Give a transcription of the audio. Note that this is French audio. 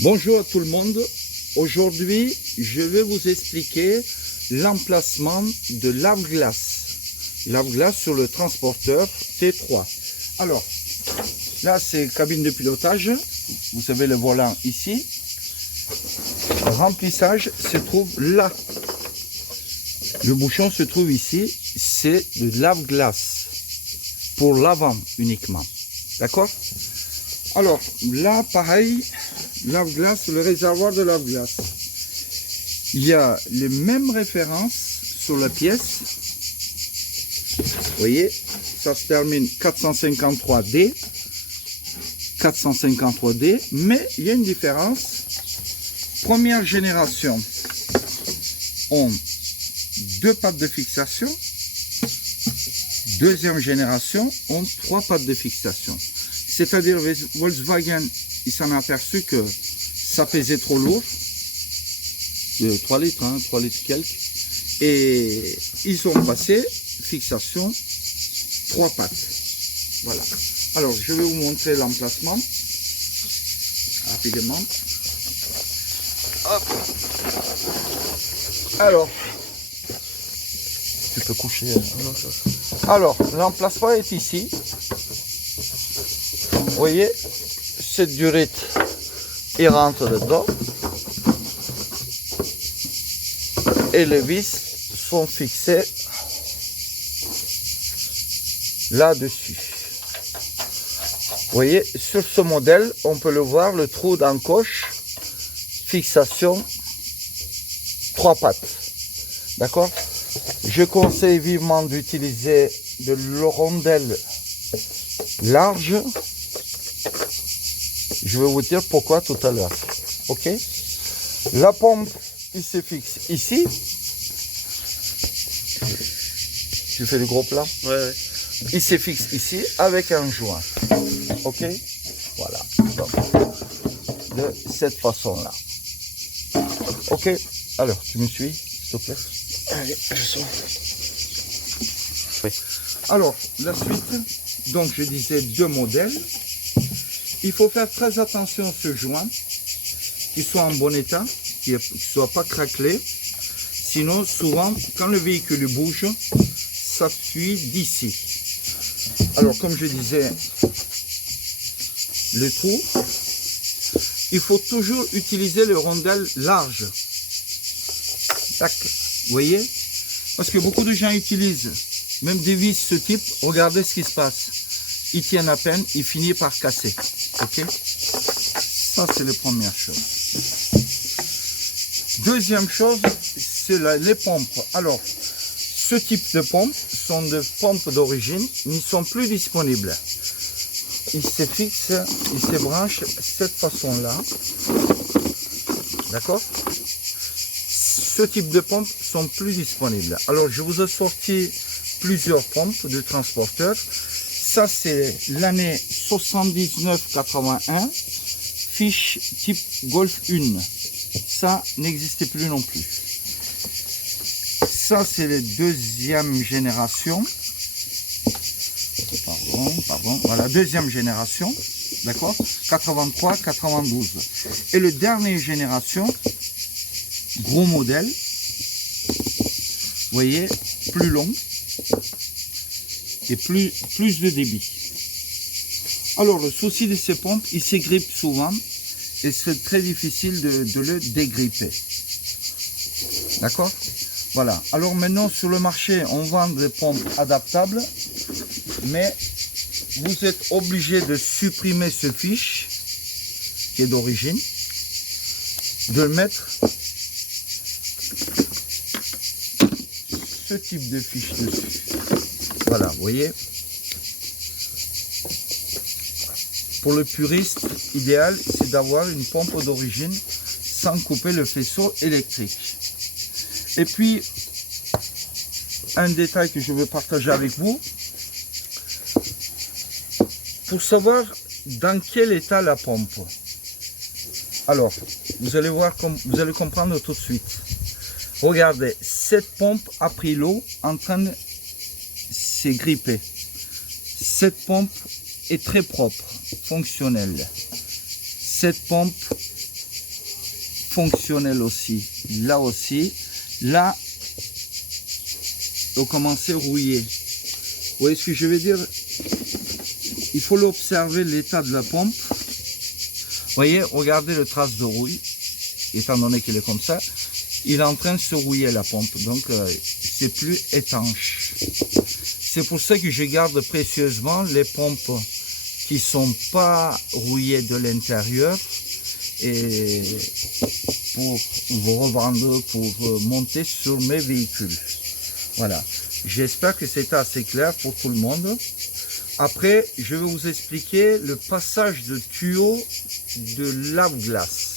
Bonjour à tout le monde. Aujourd'hui, je vais vous expliquer l'emplacement de lave-glace. Lave-glace sur le transporteur T3. Alors, là, c'est cabine de pilotage. Vous avez le volant ici. Le remplissage se trouve là. Le bouchon se trouve ici. C'est de lave-glace. Pour l'avant uniquement. D'accord? Alors, là, pareil, lave-glace, le réservoir de lave-glace. Il y a les mêmes références sur la pièce. Vous voyez, ça se termine 453D. 453D, mais il y a une différence. Première génération ont 2 pattes de fixation. Deuxième génération ont 3 pattes de fixation. C'est-à-dire Volkswagen, il s'en a aperçu que ça pesait trop lourd. 3 litres, 3 litres quelques. Et ils ont passé fixation 3 pattes. Voilà. Alors, je vais vous montrer l'emplacement. Rapidement. Hop. Alors, tu peux coucher. Alors, l'emplacement est ici. Vous voyez, cette durite, il rentre dedans. Et les vis sont fixées là-dessus. Vous voyez, sur ce modèle, on peut le voir, le trou d'encoche, fixation 3 pattes. D'accord? Je conseille vivement d'utiliser de rondelles larges. Je vais vous dire pourquoi tout à l'heure. Ok? La pompe, il se fixe ici. Tu fais le gros plan? Ouais. Il se fixe ici avec un joint. Ok? Voilà. Donc, de cette façon-là. Ok? Alors, tu me suis, s'il te plaît? Allez, je sors. Oui. Alors, la suite, donc je disais 2 modèles. Il faut faire très attention à ce joint, qu'il soit en bon état, qu'il ne soit pas craquelé. Sinon, souvent, quand le véhicule bouge, ça fuit d'ici. Alors, comme je disais, le trou, il faut toujours utiliser le rondelle large. Tac, vous voyez? Parce que beaucoup de gens utilisent même des vis ce type. Regardez ce qui se passe. Ils tiennent à peine, ils finissent par casser. Ok? Ça, c'est la première chose. Deuxième chose, c'est les pompes. Alors, ce type de pompes sont des pompes d'origine, ils ne sont plus disponibles. Ils se fixent, ils se branchent de cette façon-là. D'accord? Ce type de pompes sont plus disponibles. Alors, je vous ai sorti plusieurs pompes de transporteurs. Ça, c'est l'année 79-81, fiche type Golf 1. Ça n'existait plus non plus. Ça, c'est la deuxième génération. Pardon. Voilà, deuxième génération. D'accord? 83-92. Et le dernière génération, gros modèle. Vous voyez, plus long. Et plus de débit. Alors, le souci de ces pompes, ils s'égrippent souvent et c'est très difficile de le dégripper. D'accord? Voilà. Alors maintenant, sur le marché, on vend des pompes adaptables, mais vous êtes obligé de supprimer ce fiche qui est d'origine, de mettre ce type de fiche dessus. Voilà, vous voyez. Pour le puriste, idéal, c'est d'avoir une pompe d'origine sans couper le faisceau électrique. Et puis, un détail que je veux partager avec vous. Pour savoir dans quel état la pompe. Alors, vous allez voir, vous allez comprendre tout de suite. Regardez, cette pompe a pris l'eau en train de s'égripper. Cette pompe est très propre, fonctionnelle. Cette pompe fonctionnel aussi. Là aussi, là, on commence à rouiller. Vous voyez ce que je veux dire? Il faut l'observer, l'état de la pompe. Vous voyez, regardez le trace de rouille, étant donné qu'il est comme ça. Il est en train de se rouiller la pompe, donc c'est plus étanche. C'est pour ça que je garde précieusement les pompes qui sont pas rouillées de l'intérieur et pour vous revendre, pour monter sur mes véhicules. Voilà, j'espère que c'est assez clair pour tout le monde. Après, je vais vous expliquer le passage de tuyau de lave-glace.